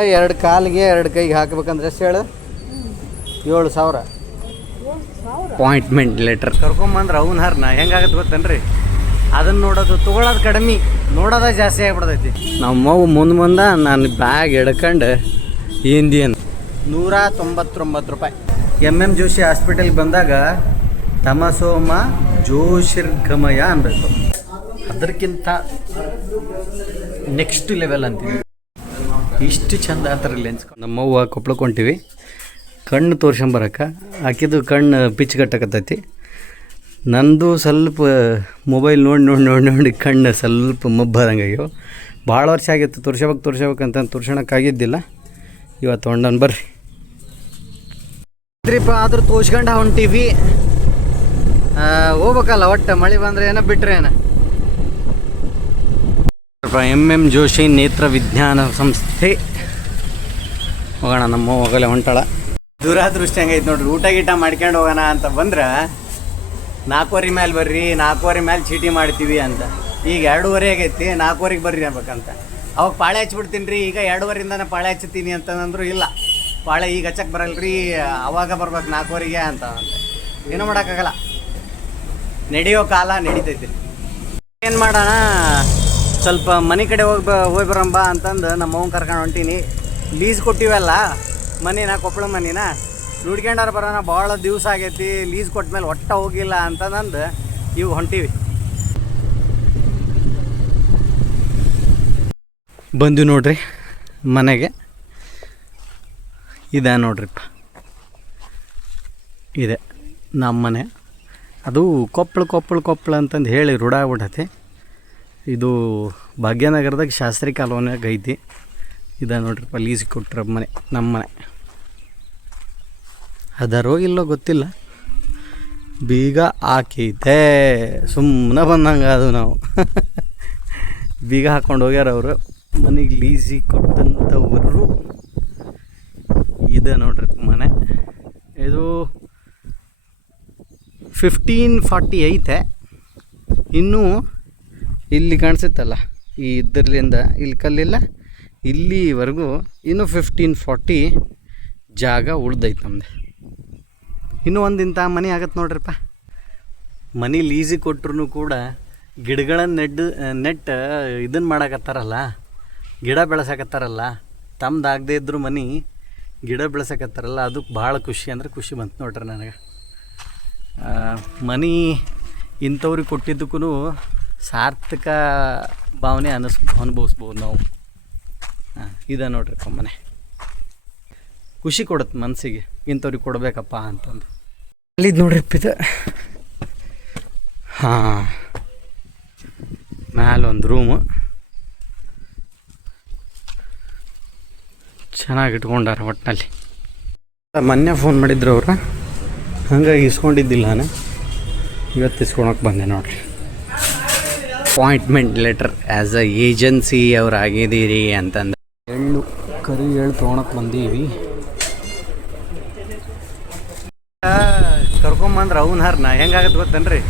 ಎರಡು ಕಾಲಿಗೆ ಎರಡು ಕೈಗೆ ಹಾಕ್ಬೇಕಂದ್ರೆ ಎಷ್ಟು ಹೇಳು? 7,000 ಅಪಾಯಿಂಟ್ಮೆಂಟ್ ಲೆಟರ್ ಕರ್ಕೊಂಬಂದ್ರೆ ಅವ್ನರ್ನ ಹೆಂಗಾಗತ್ತೆ ಗೊತ್ತೇನ್ರಿ? ಅದನ್ನು ನೋಡೋದು ತೊಗೊಳೋದು ಕಡಿಮೆ, ನೋಡೋದ ಜಾಸ್ತಿ ಆಗಿಬಿಡ್ತೈತಿ. ನಮ್ಮ ಮುಂದೆ ನಾನು ಬ್ಯಾಗ್ ಎಡ್ಕೊಂಡು ಇಂಡಿಯನ್ 199 ರೂಪಾಯಿ. MM ಜೋಶಿ ಹಾಸ್ಪಿಟಲ್ಗೆ ಬಂದಾಗ ತಮಸೋಮ ಜ್ಯೋತಿರ್ಗಮಯ ಅನ್ಬೇಕು. ಅದಕ್ಕಿಂತ ನೆಕ್ಸ್ಟ್ ಲೆವೆಲ್ ಅಂತೀವಿ. ಇಷ್ಟು ಚಂದ ಆ ಥರ ಲೆನ್ಸ್. ನಮ್ಮವ್ವ ಕೊಪ್ಳಕೊಂತೀವಿ ಕಣ್ಣು ತೋರ್ಸ್ಕೊಂಬರಕ್ಕೆ. ಆಕಿದು ಕಣ್ಣು ಪಿಚ್ಚುಗಟ್ಟಕತ್ತೈತಿ. ನಂದು ಸ್ವಲ್ಪ ಮೊಬೈಲ್ ನೋಡಿ ಕಣ್ಣು ಸ್ವಲ್ಪ ಮಬ್ಬದಂಗಾಗ್ಯವು. ಭಾಳ ವರ್ಷ ಆಗಿತ್ತು ತೋರ್ಸ್ಬೇಕಂತ ತೋರ್ಸೋಣಕ್ಕಾಗಿದ್ದಿಲ್ಲ. ಇವತ್ತು ಹೊಂಡನ್ ಬರ್ರಿ ಆದ್ರೂ ತೋರ್ಸ್ಕೊಂಡು ಹೊಂಟೀವಿ. ಹೋಗ್ಬೇಕಲ್ಲ, ಒಟ್ಟು ಮಳೆ ಬಂದರೆ ಏನೋ ಬಿಟ್ರೆ ಏನೋ. MM ಜೋಶಿ ನೇತ್ರ ವಿಜ್ಞಾನ ಸಂಸ್ಥೆ ಹೋಗೋಣ. ನಮ್ಮ ಹೋಗಲೇ ಹೊಂಟಾಳ. ದುರಾದೃಷ್ಟ ಹೆಂಗೈತೆ ನೋಡ್ರಿ. ಊಟ ಗೀಟ ಮಾಡ್ಕೊಂಡು ಹೋಗೋಣ ಅಂತ ಬಂದ್ರೆ 4:15 ಮೇಲೆ ಬರ್ರಿ, 4:15 ಮೇಲೆ ಚೀಟಿ ಮಾಡ್ತೀವಿ ಅಂತ. ಈಗ 2:30 ಆಗೈತಿ, 4:15ಗೆ ಬರ್ರಿ ಆಗ್ಬೇಕಂತ. ಅವಾಗ ಪಾಳೆ ಹಚ್ಬಿಡ್ತೀನಿ ರೀ. ಈಗ 2:15ಇಂದನೇ ಪಾಳೆ ಹಚ್ತೀನಿ ಅಂತಂದ್ರು ಇಲ್ಲ, ಪಾಳೆ ಈಗ ಹಚ್ಚಕ್ಕೆ ಬರಲ್ರಿ, ಅವಾಗ ಬರ್ಬೇಕು 4:15ಗೆ ಅಂತ. ಏನೂ ಮಾಡೋಕ್ಕಾಗಲ್ಲ, ನಡೆಯೋ ಕಾಲ ನಡೀತೈತಿ. ಏನು ಮಾಡೋಣ, ಸ್ವಲ್ಪ ಮನೆ ಕಡೆ ಹೋಗಿ ಬರಂಬ ಅಂತಂದು ನಮ್ಮ ಅವ್ನ ಕರ್ಕೊಂಡು ಹೊಂಟೀನಿ. ಲೀಸ್ ಕೊಟ್ಟಿವಲ್ಲ ಮನಿನ, ಕೊಪ್ಪಳ ಮನಿನ ನೋಡ್ಕೊಂಡಾರ ಬರೋಣ. ಭಾಳ ದಿವಸ ಆಗೈತಿ, ಲೀಸ್ ಕೊಟ್ಟ ಮೇಲೆ ಒಟ್ಟ ಹೋಗಿಲ್ಲ ಅಂತಂದು ಇವು ಹೊಂಟೀವಿ. ಬಂದು ನೋಡ್ರಿ ಮನೆಗೆ. ಇದೆ ನೋಡ್ರಿಪ್ಪ, ಇದೆ ನಮ್ಮ ಮನೆ. ಅದು ಕೊಪ್ಪಳ ಅಂತಂದು ಹೇಳಿ ರೂಢ ಆಗ್ಬಿಟ್ಟೈತಿ. ಇದು ಭಾಗ್ಯನಗರದಾಗ ಶಾಸ್ತ್ರಿ ಕಾಲೋನಿಯಾಗ ಐತಿ. ಇದೆ ನೋಡ್ರಿಪ್ಪ, ಲೀಸ್ ಕೊಟ್ರ ಮನೆ, ನಮ್ಮ ಮನೆ. ಅದರೋ ಇಲ್ಲೋ ಗೊತ್ತಿಲ್ಲ, ಬೀಗ ಹಾಕೈತೆ. ಸುಮ್ಮನೆ ಬಂದಂಗೆ ಅದು ನಾವು ಬೀಗ ಹಾಕ್ಕೊಂಡು ಹೋಗ್ಯಾರ ಅವರು. ಮನೆಗೆ ಲೀಸಿಗೆ ಕೊಟ್ಟಂಥವರು ಇದೆ ನೋಡ್ರಿ ಮನೆ. ಇದು 1540 ಐತೆ. ಇನ್ನೂ ಇಲ್ಲಿ ಕಾಣಿಸುತ್ತಲ್ಲ ಈ ಇದರ್ಲಿಂದ ಇಲ್ಲಿ ಕಲ್ಲಿಲ್ಲ, ಇಲ್ಲಿವರೆಗೂ ಇನ್ನೂ 1540 ಜಾಗ ಉಳ್ದೈತೆ ನಮ್ದು. ಇನ್ನೂ ಒಂದಿಂಥ ಮನೆ ಆಗತ್ತೆ ನೋಡ್ರಿಪ್ಪ. ಮನೆ ಲೀಸಿಗೆ ಕೊಟ್ಟರು ಕೂಡ ಗಿಡಗಳನ್ನು ನೆಟ್ಟು ಇದನ್ನು ಮಾಡಕತ್ತಾರಲ್ಲ, ಗಿಡ ಬೆಳೆಸಕತ್ತಾರಲ್ಲ. ತಮ್ಮದಾಗದೇ ಇದ್ದರೂ ಮನೆ ಗಿಡ ಬೆಳೆಸಕತ್ತಾರಲ್ಲ, ಅದಕ್ಕೆ ಭಾಳ ಖುಷಿ ಅಂದರೆ ಖುಷಿ ಬಂತು ನೋಡ್ರಿ ನನಗೆ. ಮನೆ ಇಂಥವ್ರಿಗೆ ಕೊಟ್ಟಿದ್ದಕ್ಕೂ ಸಾರ್ಥಕ ಭಾವನೆ ಅನುಭವಿಸ್ಬೋದು ನಾವು. ಇದೆ ನೋಡ್ರಿಪ್ಪ ಮನೆ. ಖುಷಿ ಕೊಡುತ್ತೆ ಮನಸ್ಸಿಗೆ, ಇಂಥವ್ರಿಗೆ ಕೊಡಬೇಕಪ್ಪ ಅಂತಂದು. ಅಲ್ಲಿದ್ದು ನೋಡ್ರಿಪ್ಪ ಇದು. ಹಾಂ, ಮ್ಯಾಲೊಂದು ರೂಮು ಚೆನ್ನಾಗಿ ಇಟ್ಕೊಂಡಾರ ಒಟ್ಟಿನಲ್ಲಿ. ಮೊನ್ನೆ ಫೋನ್ ಮಾಡಿದ್ರು ಅವರು, ಹಂಗಾಗಿ ಇಸ್ಕೊಂಡಿದ್ದಿಲ್ಲ ನಾನು. ಇವತ್ತು ಇಸ್ಕೊಳಕ್ಕೆ ಬಂದೆ ನೋಡ್ರಿ. Appointment letter as a agency ಅವ್ರು ಆಗಿದ್ದೀರಿ ಅಂತಂದು ಕರಿ ತೊಗೊಳಕ್ಕೆ ಬಂದೀವಿ. ಕರ್ಕೊಂಬಂದ್ರೆ ಅವ್ನರ್ನ ಹೆಂಗಾಗತ್ತೆ ಗೊತ್ತೇನ್ರಿ?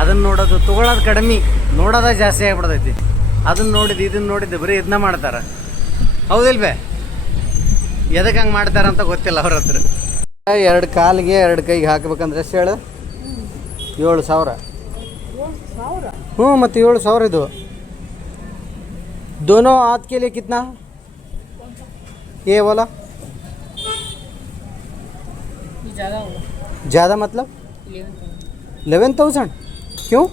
ಅದನ್ನು ನೋಡೋದು ತೊಗೊಳೋದು ಕಡಿಮೆ, ನೋಡೋದ ಜಾಸ್ತಿ ಆಗಿಬಿಡ್ತೈತಿ. ಅದನ್ನು ನೋಡಿದ್ದು ಇದನ್ನು ನೋಡಿದ್ದು ಬರೀ ಇದನ್ನ ಮಾಡ್ತಾರೆ. ಹೌದಿಲ್ವೇ? ಎದಕ್ಕೆ ಹಂಗೆ ಮಾಡ್ತಾರಂತ ಗೊತ್ತಿಲ್ಲ ಅವ್ರ ಹತ್ರ. ಎರಡು ಕಾಲಿಗೆ ಎರಡು ಕೈಗೆ ಹಾಕ್ಬೇಕಂದ್ರೆ ಎಷ್ಟು ಹೇಳು? 7,000. ಹ್ಞೂ, ಮತ್ತು 7,000 ಇದು. दोनों हाथ के लिए कितना? ये वाला ज़्यादा मतलब 11,000 क्यों?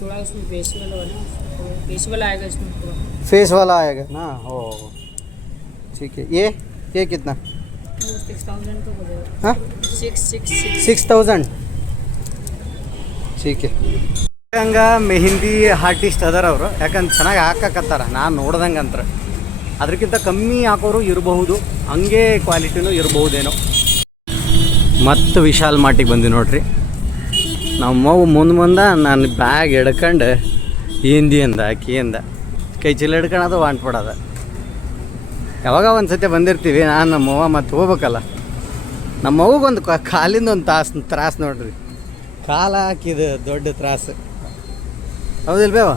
थोड़ा उसमें फेशियल आएगा, इसमें फेस वाला आएगा ना? हो ठीक है. ये कितना? 6,000 तो हो जाएगा. हाँ, 6,000 ठीक है. ಹಂಗೆ ಮೆಹಂದಿ ಆರ್ಟಿಸ್ಟ್ ಅದಾರ ಅವರು, ಯಾಕಂದ್ರೆ ಚೆನ್ನಾಗಿ ಹಾಕಕತ್ತಾರ. ನಾನು ನೋಡ್ದಂಗೆ ಅಂತಾರೆ ಅದಕ್ಕಿಂತ ಕಮ್ಮಿ ಹಾಕೋರು ಇರಬಹುದು, ಹಂಗೆ ಕ್ವಾಲಿಟಿನೂ ಇರಬಹುದೇನೋ. ಮತ್ತು ವಿಶಾಲ್ ಮಾರ್ಟಿಗೆ ಬಂದು ನೋಡ್ರಿ. ನಮ್ಮವ್ವ ಮುಂದೆ ನಾನು ಬ್ಯಾಗ್ ಎಡ್ಕೊಂಡು ಹಿಂದಿಯಿಂದ ಕೀಯಿಂದ ಕೈ ಚೀಲ ಹಿಡ್ಕೊಳೋದು ಹೊಂಟ್ಬಿಡೋದು. ಯಾವಾಗ ಒಂದು ಸತಿ ಬಂದಿರ್ತೀವಿ ನಾನು ನಮ್ಮವ್ವ, ಮತ್ತು ಹೋಗ್ಬೇಕಲ್ಲ. ನಮ್ಮವ್ಗೊಂದು ಕಾಲಿಂದ ಒಂದು ತ್ರಾಸು ನೋಡ್ರಿ. ಕಾಲು ಹಾಕಿದ ದೊಡ್ಡ ತ್ರಾಸು, ಹೌದಿಲ್ಲ ಬೇವ?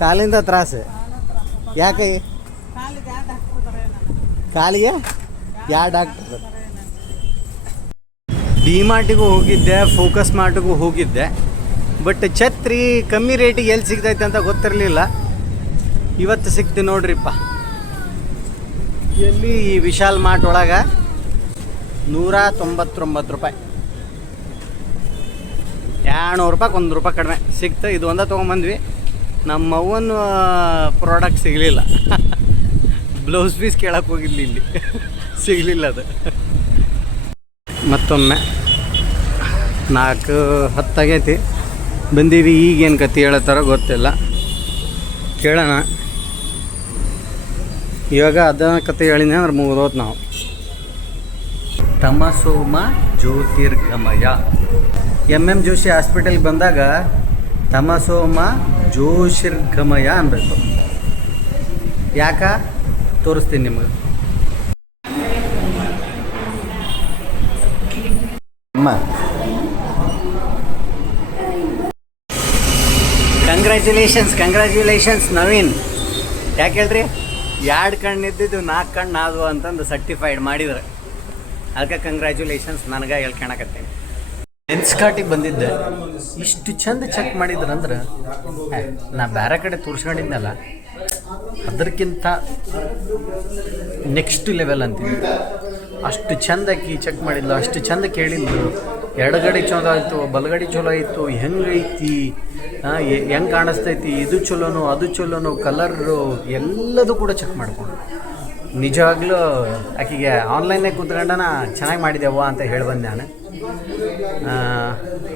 ಕಾಲಿಂದ ತ್ರಾಸು ಯಾಕೆ? ಕಾಲಿಗೆ ಯಾವ ಡಾಕ್ಟರ್? ಡಿ ಮಾರ್ಟಿಗೂ ಹೋಗಿದ್ದೆ, ಫೋಕಸ್ ಮಾರ್ಟಿಗೂ ಹೋಗಿದ್ದೆ. ಬಟ್ ಛತ್ರಿ ಕಮ್ಮಿ ರೇಟಿಗೆ ಎಲ್ಲಿ ಸಿಗ್ತೈತೆ ಅಂತ ಗೊತ್ತಿರಲಿಲ್ಲ. ಇವತ್ತು ಸಿಕ್ತು ನೋಡ್ರಿಪ್ಪ. ಎಲ್ಲಿ? ಈ ವಿಶಾಲ್ ಮಾರ್ಟ್ ಒಳಗೆ 199 ರೂಪಾಯಿ. 200 ರೂಪಾಯಿಗೆ 1 ರೂಪಾಯಿ ಕಡಿಮೆ ಸಿಕ್ತು. ಇದು ಒಂದೇ ತೊಗೊಂಬಂದ್ವಿ. ನಮ್ಮ ಅವ್ವನ ಪ್ರಾಡಕ್ಟ್ ಸಿಗಲಿಲ್ಲ. ಬ್ಲೌಸ್ ಪೀಸ್ ಕೇಳಕ್ಕೆ ಹೋಗಿದ್ಲಿ, ಇಲ್ಲಿ ಸಿಗಲಿಲ್ಲ ಅದು. ಮತ್ತೊಮ್ಮೆ 4:10 ಆಗೈತಿ, ಬಂದೀವಿ. ಈಗೇನು ಕತೆ ಹೇಳತ್ತಾರೋ ಗೊತ್ತಿಲ್ಲ, ಕೇಳೋಣ. ಇವಾಗ ಅದ ಕತೆ ಹೇಳಿದ್ನೆ ಅಂದ್ರೆ ಮುಗಿದೋದು. ನಾವು ತಮಸೋಮ ಜ್ಯೋತಿರ್ಗಮಯ MM ಜೋಶಿ ಹಾಸ್ಪಿಟಲ್ಗೆ ಬಂದಾಗ ತಮಸೋಮ ಜ್ಯೋತಿರ್ಗಮಯ ಅನ್ಬೇಕು. ಯಾಕ ತೋರಿಸ್ತೀನಿ ನಿಮಗೆ. ಅಮ್ಮ ಕಂಗ್ರ್ಯಾಚುಲೇಷನ್ಸ್ ನವೀನ್. ಯಾಕೆ ಹೇಳ್ರಿ? 2 ಕಣ್ಣು ಇದ್ದಿದ್ದು 4 ಕಣ್ಣು ಆದವು ಅಂತಂದು ಸರ್ಟಿಫೈಡ್ ಮಾಡಿದ್ರೆ ಅದಕ್ಕೆ ಕಂಗ್ರ್ಯಾಚುಲೇಷನ್ಸ್ ನನಗೆ ಹೇಳ್ಕೊಳಕತ್ತೇನೆ. ಲೆನ್ಸ್ ಕಾರ್ಟಿಗೆ ಬಂದಿದ್ದೆ, ಇಷ್ಟು ಚಂದ ಚೆಕ್ ಮಾಡಿದ್ರಂದ್ರೆ ನಾ ಬೇರೆ ಕಡೆ ತೋರಿಸ್ಕೊಂಡಿದ್ನಲ್ಲ ಅದಕ್ಕಿಂತ ನೆಕ್ಸ್ಟ್ ಲೆವೆಲ್ ಅಂತೀನಿ. ಅಷ್ಟು ಚಂದಾಗಿ ಚೆಕ್ ಮಾಡಿದ್ಲು, ಅಷ್ಟು ಚಂದ ಕೇಳಿದ್ಲು. ಎಡಗಡೆ ಚಲೋ ಆಯಿತು, ಬಲಗಡೆ ಚಲೋ ಆಯಿತು, ಹೆಂಗೈತಿ, ಹೆಂಗೆ ಕಾಣಿಸ್ತೈತಿ, ಇದು ಚಲೋನು ಅದು ಚಲೋನು, ಕಲರು ಎಲ್ಲದೂ ಕೂಡ ಚೆಕ್ ಮಾಡ್ಕೊಂಡು ನಿಜವಾಗ್ಲೂ ಆಕೆಗೆ ಆನ್ಲೈನಾಗ ಕೂತ್ಕೊಂಡನ ಚೆನ್ನಾಗಿ ಮಾಡಿದೆವ್ವ ಅಂತ ಹೇಳಿ ಬಂದೆ ನಾನು.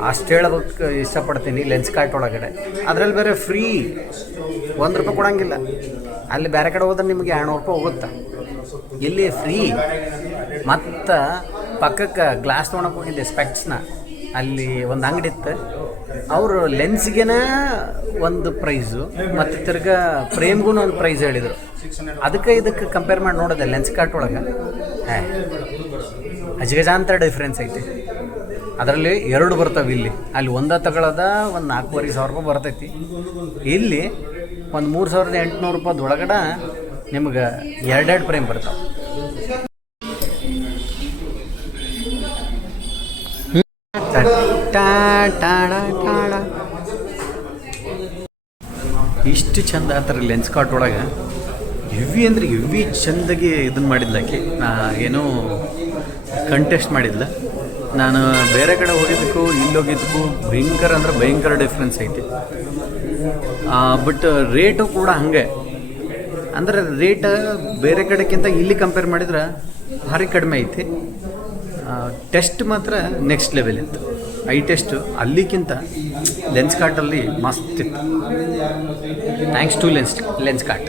ಅಷ್ಟು ಹೇಳೋದಕ್ಕೆ ಇಷ್ಟಪಡ್ತೀನಿ. ಲೆನ್ಸ್ ಕಾರ್ಟ್ ಒಳಗಡೆ ಅದರಲ್ಲಿ ಬೇರೆ ಫ್ರೀ, 1 ರೂಪಾಯಿ ಕೊಡೋಂಗಿಲ್ಲ. ಅಲ್ಲಿ ಬೇರೆ ಕಡೆ ಹೋದ್ರೆ ನಿಮಗೆ 200 ರೂಪಾಯಿ ಹೋಗುತ್ತೆ, ಇಲ್ಲಿ ಫ್ರೀ. ಮತ್ತು ಪಕ್ಕಕ್ಕೆ ಗ್ಲಾಸ್ ತೊಗೊಳಕ್ಕೆ ಹೋಗಿದ್ದೆ, ಸ್ಪೆಕ್ಟ್ಸ್ನ. ಅಲ್ಲಿ ಒಂದು ಅಂಗಡಿ ಇತ್ತು, ಅವರು ಲೆನ್ಸ್ಗೆನೇ ಒಂದು ಪ್ರೈಸು ಮತ್ತು ತಿರ್ಗಾ ಫ್ರೇಮ್ಗೂ ಒಂದು ಪ್ರೈಸ್ ಹೇಳಿದರು. ಅದಕ್ಕೆ ಇದಕ್ಕೆ ಕಂಪೇರ್ ಮಾಡಿ ನೋಡಿದೆ ಲೆನ್ಸ್ ಕಾರ್ಟ್ ಒಳಗೆ. ಅಜಗಜಾಂತರ ಡಿಫ್ರೆನ್ಸ್ ಐತಿ. ಅದರಲ್ಲಿ 2 ಬರ್ತವೆ. ಇಲ್ಲಿ ಅಲ್ಲಿ ಒಂದ ತಗೊಳ್ಳೋದ ಒಂದು 4,500 ರೂಪಾಯಿ ಬರ್ತೈತಿ. ಇಲ್ಲಿ ಒಂದು 3,800 ರೂಪಾಯಿದೊಳಗಡೆ ನಿಮ್ಗೆ 2 ಫ್ರೇಮ್ ಬರ್ತಾವೆ. ಇಷ್ಟು ಚಂದ ಆತರ ಲೆನ್ಸ್ ಕಾರ್ಟ್ ಒಳಗೆ ಹೆವಿ ಅಂದರೆ ಹೆವಿ ಚಂದಾಗಿ ಇದನ್ನು ಮಾಡಿದ್ಲಾಕಿ. ಏನೋ ಕಂಟೆಸ್ಟ್ ಮಾಡಿದ್ಲ. ನಾನು ಬೇರೆ ಕಡೆ ಹೋಗಿದ್ದಕ್ಕೂ ಇಲ್ಲಿ ಹೋಗಿದ್ದಕ್ಕೂ ಭಯಂಕರ ಅಂದರೆ ಭಯಂಕರ ಡಿಫ್ರೆನ್ಸ್ ಐತಿ. ಬಟ್ ರೇಟು ಕೂಡ ಹಾಗೆ, ಅಂದರೆ ರೇಟ್ ಬೇರೆ ಕಡೆಗಿಂತ ಇಲ್ಲಿ ಕಂಪೇರ್ ಮಾಡಿದ್ರೆ ಭಾರಿ ಕಡಿಮೆ ಐತಿ. ಟೆಸ್ಟ್ ಮಾತ್ರ ನೆಕ್ಸ್ಟ್ ಲೆವೆಲ್ ಇತ್ತು. ಐ ಟೆಸ್ಟು ಅಲ್ಲಿಗಿಂತ ಲೆನ್ಸ್ ಕಾರ್ಟಲ್ಲಿ ಮಸ್ತ್ ಇತ್ತು. Thanks to lens cart.